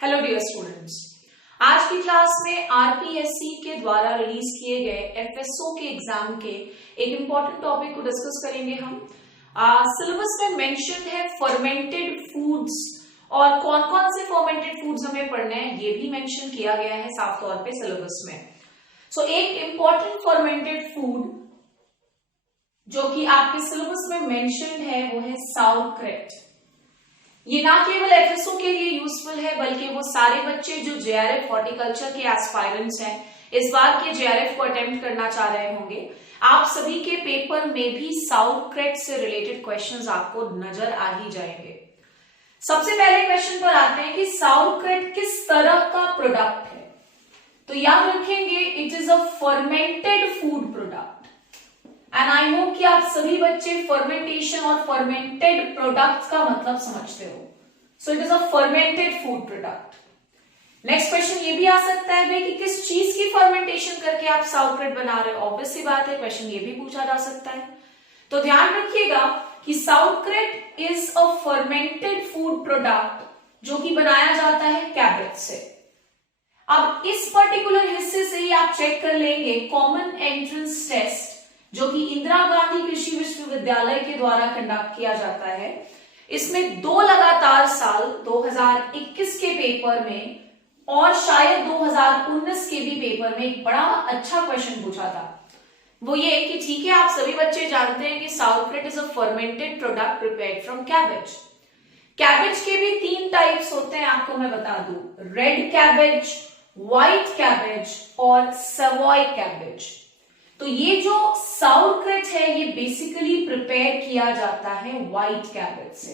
Hello dear students, आज की class में आरपीएससी के द्वारा रिलीज किए गए एफएसओ के एग्जाम के एक इंपॉर्टेंट टॉपिक को डिस्कस करेंगे हम। सिलेबस में मेंशन है फर्मेंटेड फूड्स और कौन कौन से फर्मेंटेड फूड्स हमें पढ़ने हैं ये भी मेंशन किया गया है साफ तौर पे सिलेबस में। सो एक इंपॉर्टेंट फर्मेंटेड फूड जो कि आपके सिलेबस में मेंशन है वो है साउरक्रेट। ये ना केवल एफएसओ के लिए यूजफुल है बल्कि वो सारे बच्चे जो जेआरएफ हॉर्टिकल्चर के एस्पायरेंट्स हैं, इस बार के जेआरएफ को अटेम्प्ट करना चाह रहे होंगे, आप सभी के पेपर में भी साउरक्रेट से रिलेटेड क्वेश्चंस आपको नजर आ ही जाएंगे। सबसे पहले क्वेश्चन पर आते हैं कि साउरक्रेट किस तरह का प्रोडक्ट है। तो याद रखेंगे it is a fermented food product and I hope कि आप सभी बच्चे फर्मेंटेशन और फर्मेंटेड प्रोडक्ट्स का मतलब समझते हो। सो it is a fermented food product. Next question ये भी आ सकता है भाई कि किस चीज की फर्मेंटेशन करके आप साउरक्रेट बना रहे हो। ऑब्वियस सी बात है, क्वेश्चन ये भी पूछा जा सकता है। तो ध्यान रखिएगा कि sauerkraut is a fermented food product जो कि बनाया जाता है कैबेज से। अब इस पर्टिकुलर हिस्से से ही आप चेक कर लेंगे कॉमन एंट्रेंस टेस्ट जो कि इंदिरा गांधी कृषि विश्वविद्यालय के द्वारा कंडक्ट किया जाता है। इसमें 2 लगातार साल 2021 के पेपर में और शायद 2019 के भी पेपर में एक बड़ा अच्छा क्वेश्चन पूछा था। वो ये कि ठीक है, आप सभी बच्चे जानते हैं कि sauerkraut is a fermented product prepared from cabbage. Cabbage के भी 3 टाइप्स होते हैं, आपको मैं बता दूं, रेड कैबेज, व्हाइट कैबेज और सवॉय कैबेज। तो ये जो साउरक्रेट है ये बेसिकली प्रिपेयर किया जाता है व्हाइट कैबेज से।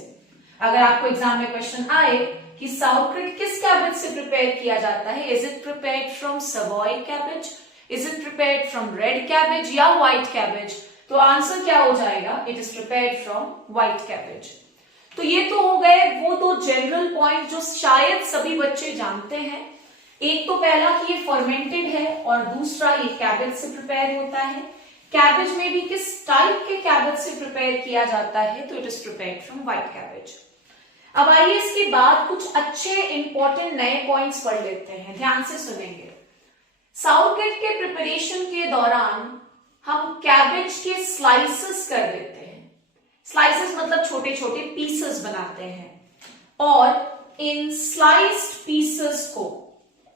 अगर आपको एग्जाम में क्वेश्चन आए कि साउरक्रेट किस कैबेज से प्रिपेयर किया जाता है, is it prepared from Savoy cabbage, is it prepared from red cabbage या व्हाइट कैबेज, तो आंसर क्या हो जाएगा, it is prepared from white cabbage. तो ये तो हो गए वो 2 जनरल पॉइंट जो शायद सभी बच्चे जानते हैं। एक तो पहला कि ये फर्मेंटेड है और दूसरा ये कैबेज से प्रिपेयर होता है। कैबेज में भी किस टाइप के कैबेज से प्रिपेयर किया जाता है, तो it is prepared from white cabbage. अब आइए इसके बाद कुछ अच्छे इंपॉर्टेंट नए पॉइंट्स पढ़ लेते हैं, ध्यान से सुनेंगे। साउरक्रेट के प्रिपरेशन के दौरान हम कैबेज के स्लाइसेस कर देते हैं। स्लाइसेस मतलब छोटे छोटे पीसेस बनाते हैं और इन स्लाइस्ड पीसेस को,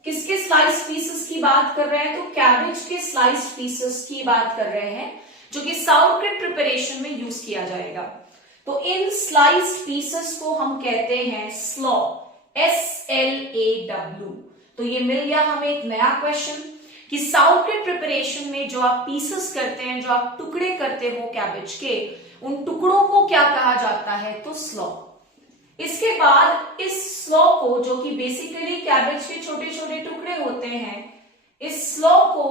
किसके स्लाइस पीसेस की बात कर रहे हैं, तो कैबेज के स्लाइस पीसेस की बात कर रहे हैं जो कि साउरक्रेट प्रिपरेशन में यूज किया जाएगा। तो इन स्लाइस्ड पीसेस को हम कहते हैं स्लॉ, SLAW। तो ये मिल गया हमें एक नया क्वेश्चन कि साउरक्रेट प्रिपरेशन में जो आप पीसेस करते हैं, जो आप टुकड़े करते हो कैबेज के, उन टुकड़ों को क्या कहा जाता है, तो स्लॉ। इसके बाद इस स्लॉ को, जो कि बेसिकली कैबेज के छोटे छोटे टुकड़े होते हैं, इस स्लॉ को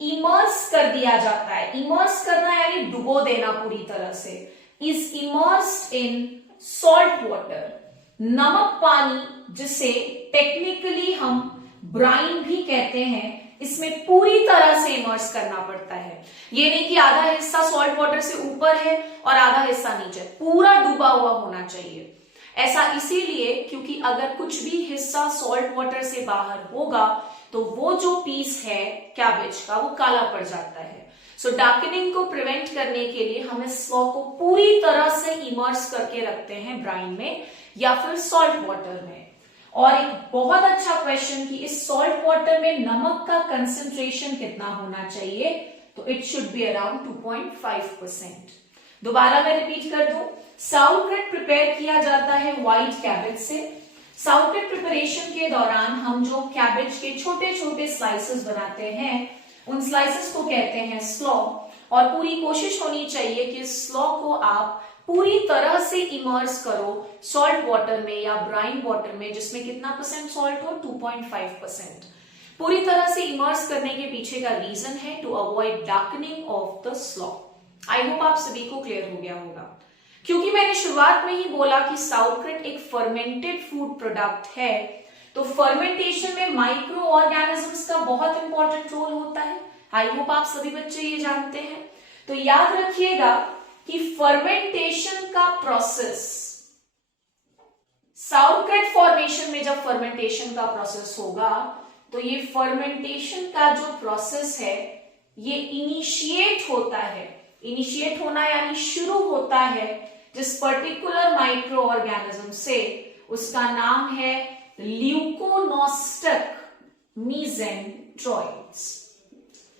इमर्स कर दिया जाता है। इमर्स करना यानी डुबो देना पूरी तरह से। Is immersed in salt water, नमक पानी, जिसे टेक्निकली हम ब्राइन भी कहते हैं, इसमें पूरी तरह से इमर्स करना पड़ता है। ये नहीं कि आधा हिस्सा सॉल्ट वाटर से ऊपर है और आधा हिस्सा नीचे, पूरा डूबा हुआ होना चाहिए। ऐसा इसीलिए क्योंकि अगर कुछ भी हिस्सा सॉल्ट वाटर से बाहर होगा तो वो जो पीस है कैबेज का वो काला पड़ जाता है। सो डार्कनिंग को प्रिवेंट करने के लिए हम इस स्लॉ को पूरी तरह से इमर्स करके रखते हैं ब्राइन में या फिर सॉल्ट वाटर में। और एक बहुत अच्छा क्वेश्चन कि इस सॉल्ट वाटर में नमक का कंसेंट्रेशन कितना होना चाहिए, तो इट शुड बी अराउंड 2.5%। दोबारा मैं रिपीट कर दूं, साउरक्रेट प्रिपेयर किया जाता है व्हाइट कैबेज से। साउरक्रेट प्रिपरेशन के दौरान हम जो कैबेज के छोटे छोटे स्लाइसेस बनाते हैं, उन स्लाइसेस को कहते हैं स्लॉ। और पूरी कोशिश होनी चाहिए कि स्लॉ को आप पूरी तरह से इमर्स करो सॉल्ट वाटर में या ब्राइन वाटर में, जिसमें कितना परसेंट सॉल्ट हो, 2.5%। पूरी तरह से इमर्स करने के पीछे का रीजन है to avoid darkening of the slaw. I hope आप सभी को क्लियर हो गया होगा। क्योंकि मैंने शुरुआत में ही बोला कि साउरक्रेट एक फर्मेंटेड फूड प्रोडक्ट है, तो फर्मेंटेशन में माइक्रो ऑर्गेनिजम्स का बहुत इंपॉर्टेंट रोल होता है। आई होप आप सभी बच्चे ये जानते हैं। तो याद रखिएगा कि फर्मेंटेशन का प्रोसेस साउरक्रेट फॉर्मेशन में जब फर्मेंटेशन का प्रोसेस होगा तो ये फर्मेंटेशन का जो प्रोसेस है ये इनिशिएट होता है। इनिशिएट होना यानी शुरू होता है जिस पर्टिकुलर माइक्रो ऑर्गेनिज्म से, उसका नाम है ल्यूकोनोस्टिक mesenteroids.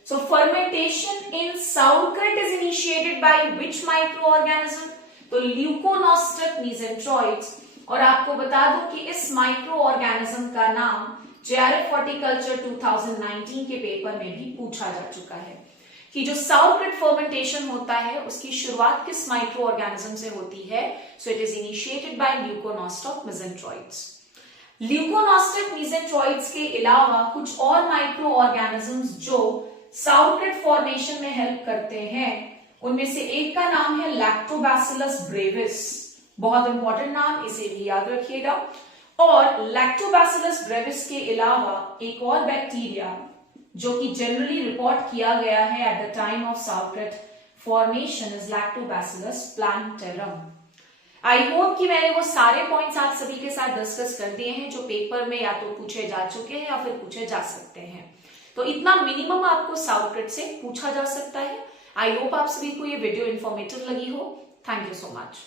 So fermentation in sauerkraut is initiated by which microorganism? तो ल्यूकोनोस्टिक mesenteroids। और आपको बता दूं कि इस माइक्रो ऑर्गेनिज्म का नाम JRF हॉर्टिकल्चर 2019 के पेपर में भी पूछा जा चुका है कि जो sauerkraut फर्मेंटेशन होता है उसकी शुरुआत किस माइक्रो ऑर्गेनिज्म से होती है। So it is initiated by Leuconostoc mesenteroids। Leuconostoc mesenteroids के अलावा कुछ और माइक्रो ऑर्गेनिजम्स जो sauerkraut फॉर्मेशन में हेल्प करते हैं, उनमें से एक का नाम है लैक्टोबैसिलस ब्रेविस। बहुत इंपॉर्टेंट नाम, इसे भी याद रखिएगा। और लैक्टोबैसिलस ब्रेविस के अलावा एक और बैक्टीरिया जो कि जनरली रिपोर्ट किया गया है at the time of sauerkraut formation is lactobacillus plantarum. I hope कि मैंने वो सारे पॉइंट्स आप सभी के साथ डिस्कस कर दिए हैं जो पेपर में या तो पूछे जा चुके हैं या फिर पूछे जा सकते हैं। तो इतना मिनिमम आपको sauerkraut से पूछा जा सकता है। आई होप आप सभी को ये वीडियो इंफॉर्मेटिव लगी हो। Thank you so much.